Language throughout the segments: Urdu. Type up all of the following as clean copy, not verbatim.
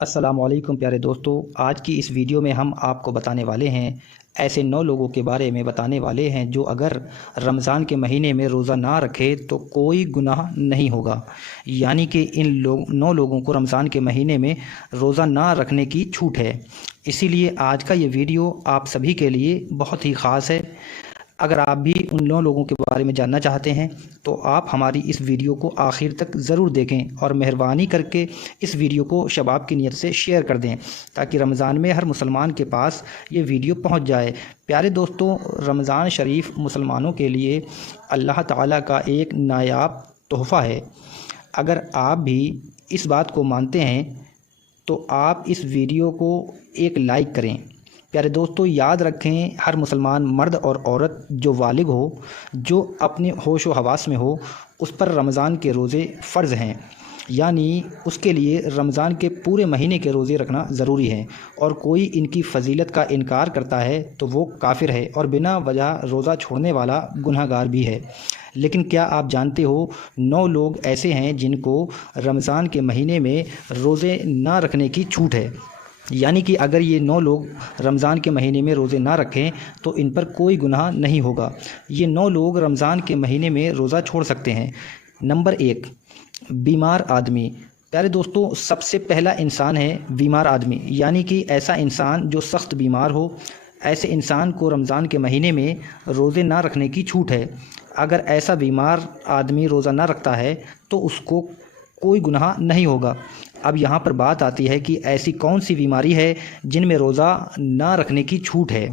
السلام علیکم پیارے دوستو، آج کی اس ویڈیو میں ہم آپ کو بتانے والے ہیں ایسے 9 لوگوں کے بارے میں بتانے والے ہیں جو اگر رمضان کے مہینے میں روزہ نہ رکھے تو کوئی گناہ نہیں ہوگا۔ یعنی کہ ان 9 لوگوں کو رمضان کے مہینے میں روزہ نہ رکھنے کی چھوٹ ہے۔ اسی لیے آج کا یہ ویڈیو آپ سبھی کے لیے بہت ہی خاص ہے۔ اگر آپ بھی ان 9 لوگوں کے بارے میں جاننا چاہتے ہیں تو آپ ہماری اس ویڈیو کو آخر تک ضرور دیکھیں اور مہربانی کر کے اس ویڈیو کو شباب کی نیت سے شیئر کر دیں تاکہ رمضان میں ہر مسلمان کے پاس یہ ویڈیو پہنچ جائے۔ پیارے دوستوں، رمضان شریف مسلمانوں کے لیے اللہ تعالیٰ کا ایک نایاب تحفہ ہے۔ اگر آپ بھی اس بات کو مانتے ہیں تو آپ اس ویڈیو کو ایک لائک کریں۔ پیارے دوستو، یاد رکھیں، ہر مسلمان مرد اور عورت جو بالغ ہو، جو اپنے ہوش و حواس میں ہو، اس پر رمضان کے روزے فرض ہیں۔ یعنی اس کے لیے رمضان کے پورے مہینے کے روزے رکھنا ضروری ہے، اور کوئی ان کی فضیلت کا انکار کرتا ہے تو وہ کافر ہے اور بنا وجہ روزہ چھوڑنے والا گناہ گار بھی ہے۔ لیکن کیا آپ جانتے ہو 9 لوگ ایسے ہیں جن کو رمضان کے مہینے میں روزے نہ رکھنے کی چھوٹ ہے؟ یعنی کہ اگر یہ 9 لوگ رمضان کے مہینے میں روزے نہ رکھیں تو ان پر کوئی گناہ نہیں ہوگا۔ یہ 9 لوگ رمضان کے مہینے میں روزہ چھوڑ سکتے ہیں۔ نمبر 1، بیمار آدمی۔ پیارے دوستو، سب سے پہلا انسان ہے بیمار آدمی، یعنی کہ ایسا انسان جو سخت بیمار ہو۔ ایسے انسان کو رمضان کے مہینے میں روزے نہ رکھنے کی چھوٹ ہے۔ اگر ایسا بیمار آدمی روزہ نہ رکھتا ہے تو اس کو کوئی گناہ نہیں ہوگا۔ اب یہاں پر بات آتی ہے کہ ایسی کون سی بیماری ہے جن میں روزہ نہ رکھنے کی چھوٹ ہے؟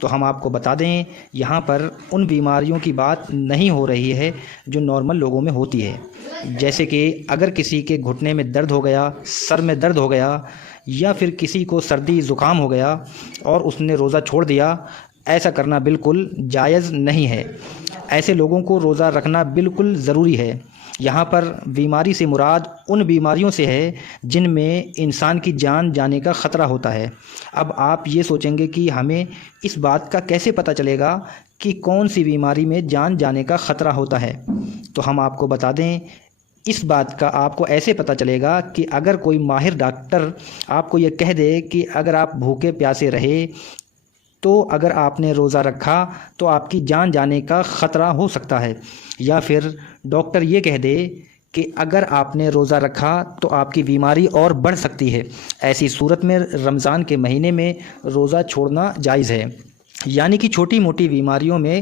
تو ہم آپ کو بتا دیں، یہاں پر ان بیماریوں کی بات نہیں ہو رہی ہے جو نارمل لوگوں میں ہوتی ہے، جیسے کہ اگر کسی کے گھٹنے میں درد ہو گیا، سر میں درد ہو گیا، یا پھر کسی کو سردی زکام ہو گیا اور اس نے روزہ چھوڑ دیا۔ ایسا کرنا بالکل جائز نہیں ہے۔ ایسے لوگوں کو روزہ رکھنا بالکل ضروری ہے۔ یہاں پر بیماری سے مراد ان بیماریوں سے ہے جن میں انسان کی جان جانے کا خطرہ ہوتا ہے۔ اب آپ یہ سوچیں گے کہ ہمیں اس بات کا کیسے پتہ چلے گا کہ کون سی بیماری میں جان جانے کا خطرہ ہوتا ہے؟ تو ہم آپ کو بتا دیں، اس بات کا آپ کو ایسے پتہ چلے گا کہ اگر کوئی ماہر ڈاکٹر آپ کو یہ کہہ دے کہ اگر آپ بھوکے پیاسے رہے تو اگر آپ نے روزہ رکھا تو آپ کی جان جانے کا خطرہ ہو سکتا ہے، یا پھر ڈاکٹر یہ کہہ دے کہ اگر آپ نے روزہ رکھا تو آپ کی بیماری اور بڑھ سکتی ہے، ایسی صورت میں رمضان کے مہینے میں روزہ چھوڑنا جائز ہے۔ یعنی کہ چھوٹی موٹی بیماریوں میں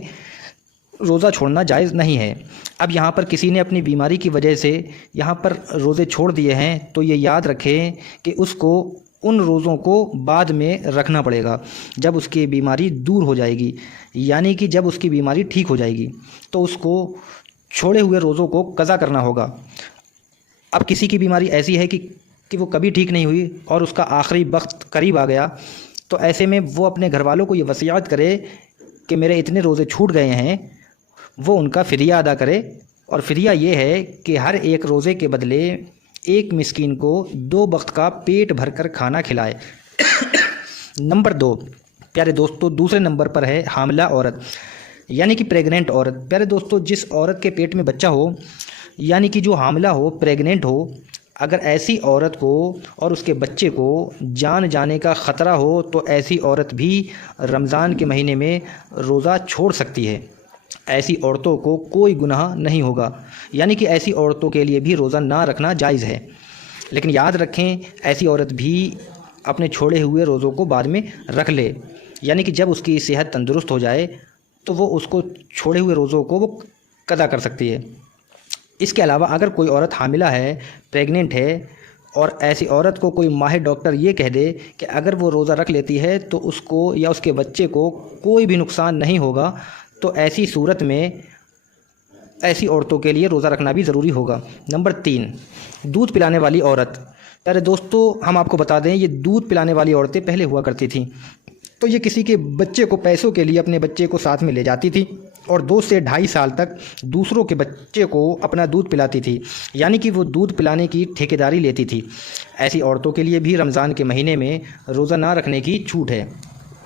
روزہ چھوڑنا جائز نہیں ہے۔ اب یہاں پر کسی نے اپنی بیماری کی وجہ سے یہاں پر روزے چھوڑ دیے ہیں تو یہ یاد رکھیں کہ اس کو ان روزوں کو بعد میں رکھنا پڑے گا جب اس کی بیماری دور ہو جائے گی، یعنی کہ جب اس کی بیماری ٹھیک ہو جائے گی تو اس کو چھوڑے ہوئے روزوں کو قضا کرنا ہوگا۔ اب کسی کی بیماری ایسی ہے کہ وہ کبھی ٹھیک نہیں ہوئی اور اس کا آخری وقت قریب آ گیا، تو ایسے میں وہ اپنے گھر والوں کو یہ وصیت کرے کہ میرے اتنے روزے چھوٹ گئے ہیں، وہ ان کا فدیہ ادا کرے، اور فدیہ یہ ہے کہ ہر ایک روزے کے بدلے ایک مسکین کو 2 وقت کا پیٹ بھر کر کھانا کھلائے۔ نمبر 2، پیارے دوستو، دوسرے نمبر پر ہے حاملہ عورت، یعنی کہ پریگننٹ عورت۔ پیارے دوستو، جس عورت کے پیٹ میں بچہ ہو، یعنی کہ جو حاملہ ہو، پریگننٹ ہو، اگر ایسی عورت کو اور اس کے بچے کو جان جانے کا خطرہ ہو تو ایسی عورت بھی رمضان کے مہینے میں روزہ چھوڑ سکتی ہے۔ ایسی عورتوں کو کوئی گناہ نہیں ہوگا، یعنی کہ ایسی عورتوں کے لیے بھی روزہ نہ رکھنا جائز ہے۔ لیکن یاد رکھیں، ایسی عورت بھی اپنے چھوڑے ہوئے روزوں کو بعد میں رکھ لے، یعنی کہ جب اس کی صحت تندرست ہو جائے تو وہ اس کو چھوڑے ہوئے روزوں کو وہ قضا کر سکتی ہے۔ اس کے علاوہ اگر کوئی عورت حاملہ ہے، پریگننٹ ہے، اور ایسی عورت کو کوئی ماہر ڈاکٹر یہ کہہ دے کہ اگر وہ روزہ رکھ لیتی ہے تو اس کو یا اس کے بچے کو کوئی بھی نقصان نہیں ہوگا، تو ایسی صورت میں ایسی عورتوں کے لیے روزہ رکھنا بھی ضروری ہوگا۔ نمبر 3، دودھ پلانے والی عورت۔ پیارے دوستو، ہم آپ کو بتا دیں، یہ دودھ پلانے والی عورتیں پہلے ہوا کرتی تھیں، تو یہ کسی کے بچے کو پیسوں کے لیے اپنے بچے کو ساتھ میں لے جاتی تھی اور 2 سے 2.5 سال تک دوسروں کے بچے کو اپنا دودھ پلاتی تھی، یعنی کہ وہ دودھ پلانے کی ٹھیکیداری لیتی تھی۔ ایسی عورتوں کے لیے بھی رمضان کے مہینے میں روزہ نہ رکھنے کی چھوٹ ہے،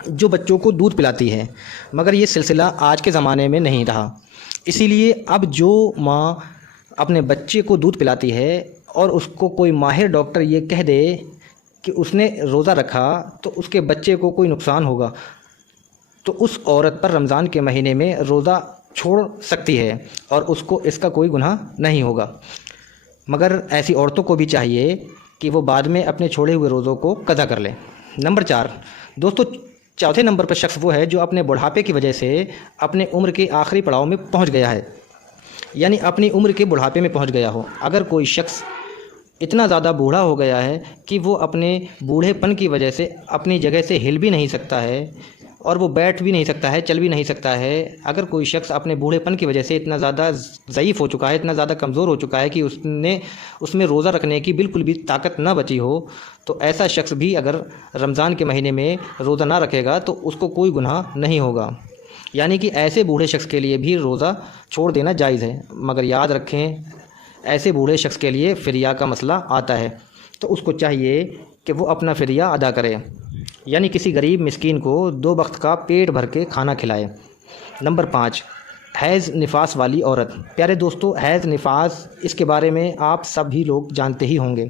جو بچوں کو دودھ پلاتی ہے۔ مگر یہ سلسلہ آج کے زمانے میں نہیں رہا، اسی لیے اب جو ماں اپنے بچے کو دودھ پلاتی ہے اور اس کو کوئی ماہر ڈاکٹر یہ کہہ دے کہ اس نے روزہ رکھا تو اس کے بچے کو کوئی نقصان ہوگا تو اس عورت پر رمضان کے مہینے میں روزہ چھوڑ سکتی ہے اور اس کا کوئی گناہ نہیں ہوگا، مگر ایسی عورتوں کو بھی چاہیے کہ وہ بعد میں اپنے چھوڑے ہوئے روزوں کو قضا کر لیں۔ نمبر 4 دوستو، چوتھے نمبر پر شخص وہ ہے جو اپنے بڑھاپے کی وجہ سے اپنے عمر کے آخری پڑاؤ میں پہنچ گیا ہے، یعنی اپنی عمر کے بڑھاپے میں پہنچ گیا ہو۔ اگر کوئی شخص اتنا زیادہ بوڑھا ہو گیا ہے کہ وہ اپنے بوڑھے پن کی وجہ سے اپنی جگہ سے ہل بھی نہیں سکتا ہے اور وہ بیٹھ بھی نہیں سکتا ہے، چل بھی نہیں سکتا ہے، اگر کوئی شخص اپنے بوڑھے پن کی وجہ سے اتنا زیادہ ضعیف ہو چکا ہے، اتنا زیادہ کمزور ہو چکا ہے کہ اس میں روزہ رکھنے کی بالکل بھی طاقت نہ بچی ہو، تو ایسا شخص بھی اگر رمضان کے مہینے میں روزہ نہ رکھے گا تو اس کو کوئی گناہ نہیں ہوگا، یعنی کہ ایسے بوڑھے شخص کے لیے بھی روزہ چھوڑ دینا جائز ہے۔ مگر یاد رکھیں، ایسے بوڑھے شخص کے لیے فدیہ کا مسئلہ آتا ہے، تو اس کو چاہیے کہ وہ اپنا فدیہ ادا کرے، یعنی کسی غریب مسکین کو 2 وقت کا پیٹ بھر کے کھانا کھلائے۔ نمبر 5 حیض نفاس والی عورت۔ پیارے دوستو، حیض نفاس اس کے بارے میں آپ سبھی لوگ جانتے ہی ہوں گے۔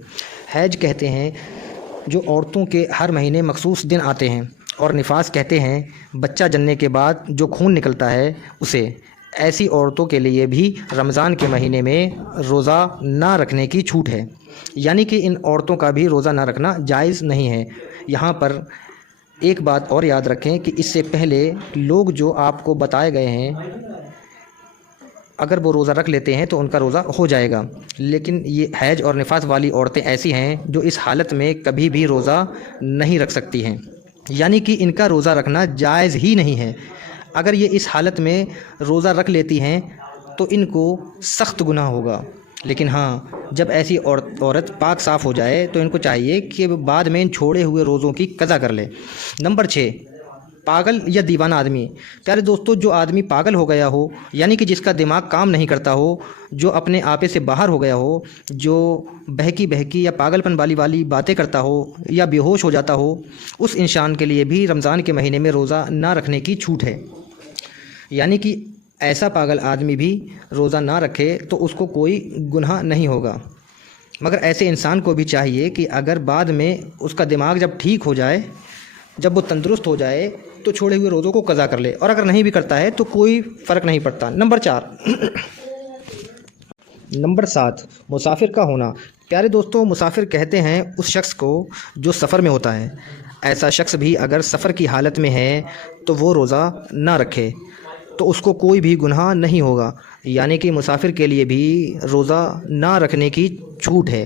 حیض کہتے ہیں جو عورتوں کے ہر مہینے مخصوص دن آتے ہیں، اور نفاس کہتے ہیں بچہ جننے کے بعد جو خون نکلتا ہے اسے۔ ایسی عورتوں کے لیے بھی رمضان کے مہینے میں روزہ نہ رکھنے کی چھوٹ ہے، یعنی کہ ان عورتوں کا بھی روزہ نہ رکھنا جائز نہیں ہے۔ یہاں پر ایک بات اور یاد رکھیں کہ اس سے پہلے لوگ جو آپ کو بتائے گئے ہیں اگر وہ روزہ رکھ لیتے ہیں تو ان کا روزہ ہو جائے گا، لیکن یہ حیض اور نفاس والی عورتیں ایسی ہیں جو اس حالت میں کبھی بھی روزہ نہیں رکھ سکتی ہیں، یعنی کہ ان کا روزہ رکھنا جائز ہی نہیں ہے۔ اگر یہ اس حالت میں روزہ رکھ لیتی ہیں تو ان کو سخت گناہ ہوگا، لیکن ہاں جب ایسی عورت پاک صاف ہو جائے تو ان کو چاہیے کہ بعد میں ان چھوڑے ہوئے روزوں کی قضا کر لے۔ نمبر 6 پاگل یا دیوانہ آدمی۔ پیارے دوستو، جو آدمی پاگل ہو گیا ہو، یعنی کہ جس کا دماغ کام نہیں کرتا ہو، جو اپنے آپے سے باہر ہو گیا ہو، جو بہکی یا پاگل پن والی باتیں کرتا ہو یا بے ہوش ہو جاتا ہو، اس انسان کے لیے بھی رمضان کے مہینے میں روزہ نہ رکھنے کی چھوٹ ہے، یعنی کہ ایسا پاگل آدمی بھی روزہ نہ رکھے تو اس کو کوئی گناہ نہیں ہوگا، مگر ایسے انسان کو بھی چاہیے کہ اگر بعد میں اس کا دماغ جب ٹھیک ہو جائے، جب وہ تندرست ہو جائے تو چھوڑے ہوئے روزوں کو قضا کر لے، اور اگر نہیں بھی کرتا ہے تو کوئی فرق نہیں پڑتا۔ نمبر 4 نمبر 7 مسافر کا ہونا۔ پیارے دوستوں، مسافر کہتے ہیں اس شخص کو جو سفر میں ہوتا ہے۔ ایسا شخص بھی اگر سفر کی حالت میں ہے تو وہ روزہ نہ رکھے تو اس کو کوئی بھی گناہ نہیں ہوگا، یعنی کہ مسافر کے لیے بھی روزہ نہ رکھنے کی چھوٹ ہے۔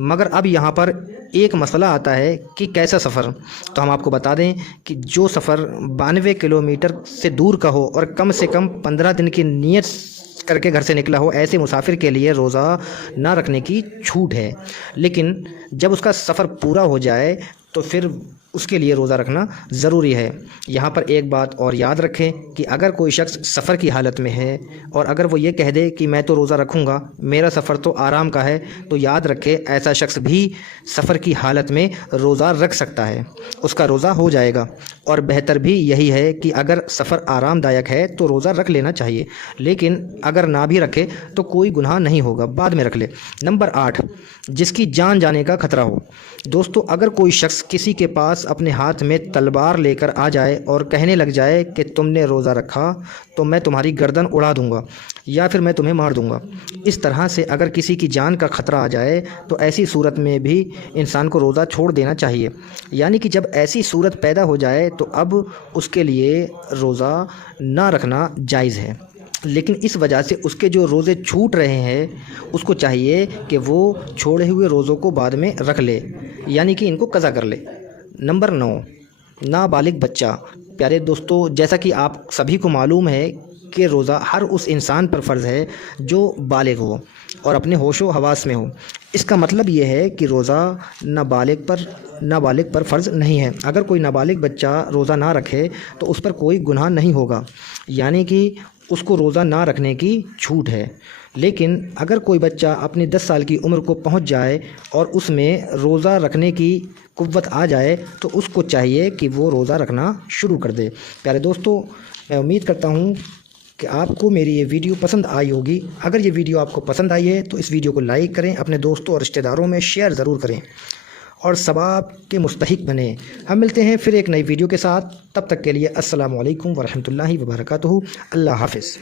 مگر اب یہاں پر ایک مسئلہ آتا ہے کہ کیسا سفر، تو ہم آپ کو بتا دیں کہ جو سفر 92 کلومیٹر سے دور کا ہو اور کم سے کم 15 دن کی نیت کر کے گھر سے نکلا ہو، ایسے مسافر کے لیے روزہ نہ رکھنے کی چھوٹ ہے، لیکن جب اس کا سفر پورا ہو جائے تو پھر اس کے لیے روزہ رکھنا ضروری ہے۔ یہاں پر ایک بات اور یاد رکھیں کہ اگر کوئی شخص سفر کی حالت میں ہے اور اگر وہ یہ کہہ دے کہ میں تو روزہ رکھوں گا، میرا سفر تو آرام کا ہے، تو یاد رکھے ایسا شخص بھی سفر کی حالت میں روزہ رکھ سکتا ہے، اس کا روزہ ہو جائے گا، اور بہتر بھی یہی ہے کہ اگر سفر آرام دایک ہے تو روزہ رکھ لینا چاہیے، لیکن اگر نہ بھی رکھے تو کوئی گناہ نہیں ہوگا، بعد میں رکھ لے۔ نمبر 8 جس کی جان جانے کا خطرہ ہو۔ دوستو، اگر کوئی شخص کسی کے پاس اپنے ہاتھ میں تلوار لے کر آ جائے اور کہنے لگ جائے کہ تم نے روزہ رکھا تو میں تمہاری گردن اڑا دوں گا یا پھر میں تمہیں مار دوں گا، اس طرح سے اگر کسی کی جان کا خطرہ آ جائے تو ایسی صورت میں بھی انسان کو روزہ چھوڑ دینا چاہیے، یعنی کہ جب ایسی صورت پیدا ہو جائے تو اب اس کے لیے روزہ نہ رکھنا جائز ہے، لیکن اس وجہ سے اس کے جو روزے چھوٹ رہے ہیں اس کو چاہیے کہ وہ چھوڑے ہوئے روزوں کو بعد میں رکھ لے، یعنی کہ ان کو قضا کر لے۔ نمبر 9 نابالغ بچہ۔ پیارے دوستو، جیسا کہ آپ سبھی کو معلوم ہے کہ روزہ ہر اس انسان پر فرض ہے جو بالغ ہو اور اپنے ہوش و حواس میں ہو۔ اس کا مطلب یہ ہے کہ روزہ نابالغ پر فرض نہیں ہے۔ اگر کوئی نابالغ بچہ روزہ نہ رکھے تو اس پر کوئی گناہ نہیں ہوگا، یعنی کہ اس کو روزہ نہ رکھنے کی چھوٹ ہے، لیکن اگر کوئی بچہ اپنی 10 سال کی عمر کو پہنچ جائے اور اس میں روزہ رکھنے کی قوت آ جائے تو اس کو چاہیے کہ وہ روزہ رکھنا شروع کر دے۔ پیارے دوستو، میں امید کرتا ہوں کہ آپ کو میری یہ ویڈیو پسند آئی ہوگی۔ اگر یہ ویڈیو آپ کو پسند آئی ہے تو اس ویڈیو کو لائک کریں، اپنے دوستوں اور رشتہ داروں میں شیئر ضرور کریں، اور ثواب کے مستحق بنیں۔ ہم ملتے ہیں پھر ایک نئی ویڈیو کے ساتھ، تب تک کے لیے السلام علیکم ورحمۃ اللہ وبرکاتہ۔ اللہ حافظ۔